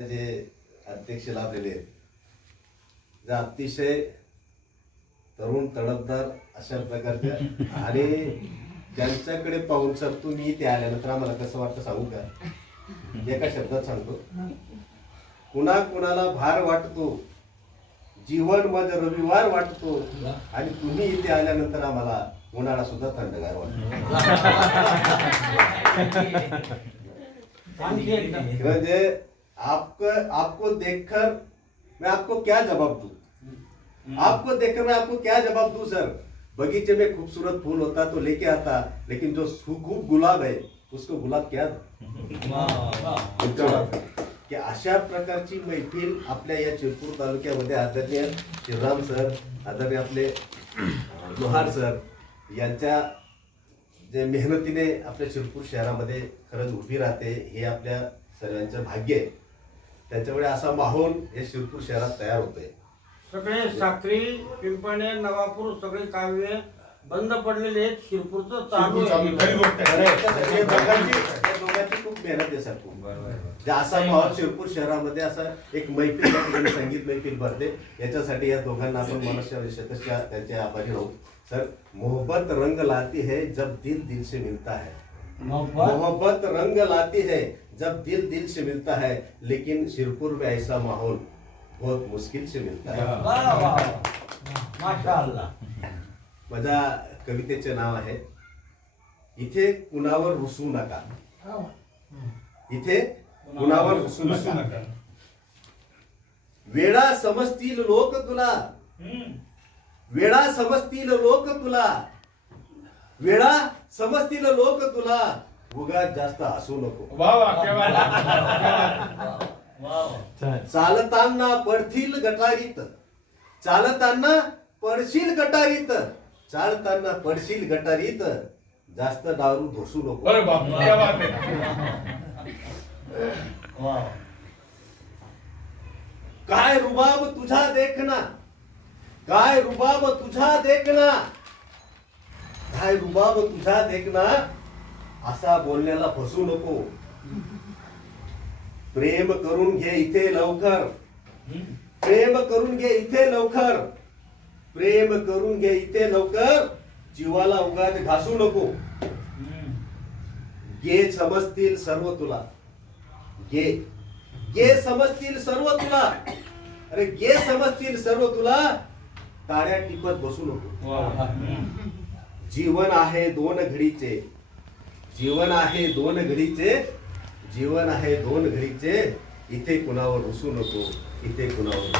जे अध्यक्ष लाभलेले आहेत. जे अतिशय तरुण तडफदार अशा प्रकारच्या आणि त्यांच्याकडे पाहून सर तुम्ही इथे आल्यानंतर आम्हाला कसं वाटतं सांगू का? एका शब्दात सांगतो. कुणा कुणाला भार वाटतो जीवन माझं रविवार वाटतो आणि तुम्ही इथे आल्यानंतर आम्हाला उन्हाळा सुद्धा थंडगार वाटतो. म्हणजे आपको आपको देखकर मैं आपको क्या जवाब दूं? आपको देखकर मैं आपको क्या जवाब दूं सर? बगीचे में खूबसूरत फूल होता तो लेके आता लेकिन जो खूब गुलाब है उसको गुलाब क्या की अशा प्रकारची मैफिल आपल्या या चिरपूर तालुक्यामध्ये आदरणीय शिवराम सर आदरणीय आपले लोहार सर यांच्या जे मेहनतीने आपल्या शिरपूर शहरामध्ये खरंच उभी राहते हे आपल्या सर्वांचं भाग्य आहे. त्याच्यामुळे असा माहोल हे शिरपूर शहरात तयार होतोय. सगळे साखरी पिंपणे नवापूर सगळे काव्य बंद पडलेले आहेत. शिरपूरचं चालू आहे. या दोघांची या दोघांची खूप मेहनत आहे सर. खूप जे असा माहोल शिरपूर शहरामध्ये असा एक मैफिल या ठिकाणी संगीत मैफिल भरते. याच्यासाठी या दोघांना आपण मनुष्य शतशः त्यांचे आभारी राहू सर मोहब्बत रंग लाती है जब दिल दिल से मिलता है. मोहब्बत? रंग लाती है जब दिल दिल से मिलता है लेकिन शिरपुर में ऐसा माहौल बहुत मुश्किल से मिलता है। माझ्या कवितेचे नाव आहे इथे कुणावर रुसू नका। इथे कुणावर रुसू नका। वेळा समजतील लोक तुला। वेळा समजतील लोक तुला। वेळा समजतील लोक तुला उगाच जास्त हसू नको. वा वा क्या बात. चालताना पडतील गटारीत. चालताना पडशील गटारीत. चालताना पडशील गटारीत. जास्त दारू धोसू नको. अरे बाप क्या बात काय रुबाब तुझा देखना? काय रुबाब तुझा देखना? काय रुबाब तुझा देखना असा बोलण्याला फसू नको. प्रेम करून घे इथे लवकर. प्रेम करून घे इथे लवकर. प्रेम करून घे इथे लवकर. जीवाला उगाच घासू नको. गे समजतील सर्व तुला. गे गे समजतील सर्व तुला. अरे गे समजतील सर्व तुला. टाळ्या टिपत बसू नको. जीवन आहे दोन घडीचे. जीवन आहे दोन घडीचे. जीवन आहे दोन घडीचे. इथे कुणावर रुसू नको इथे कुणावर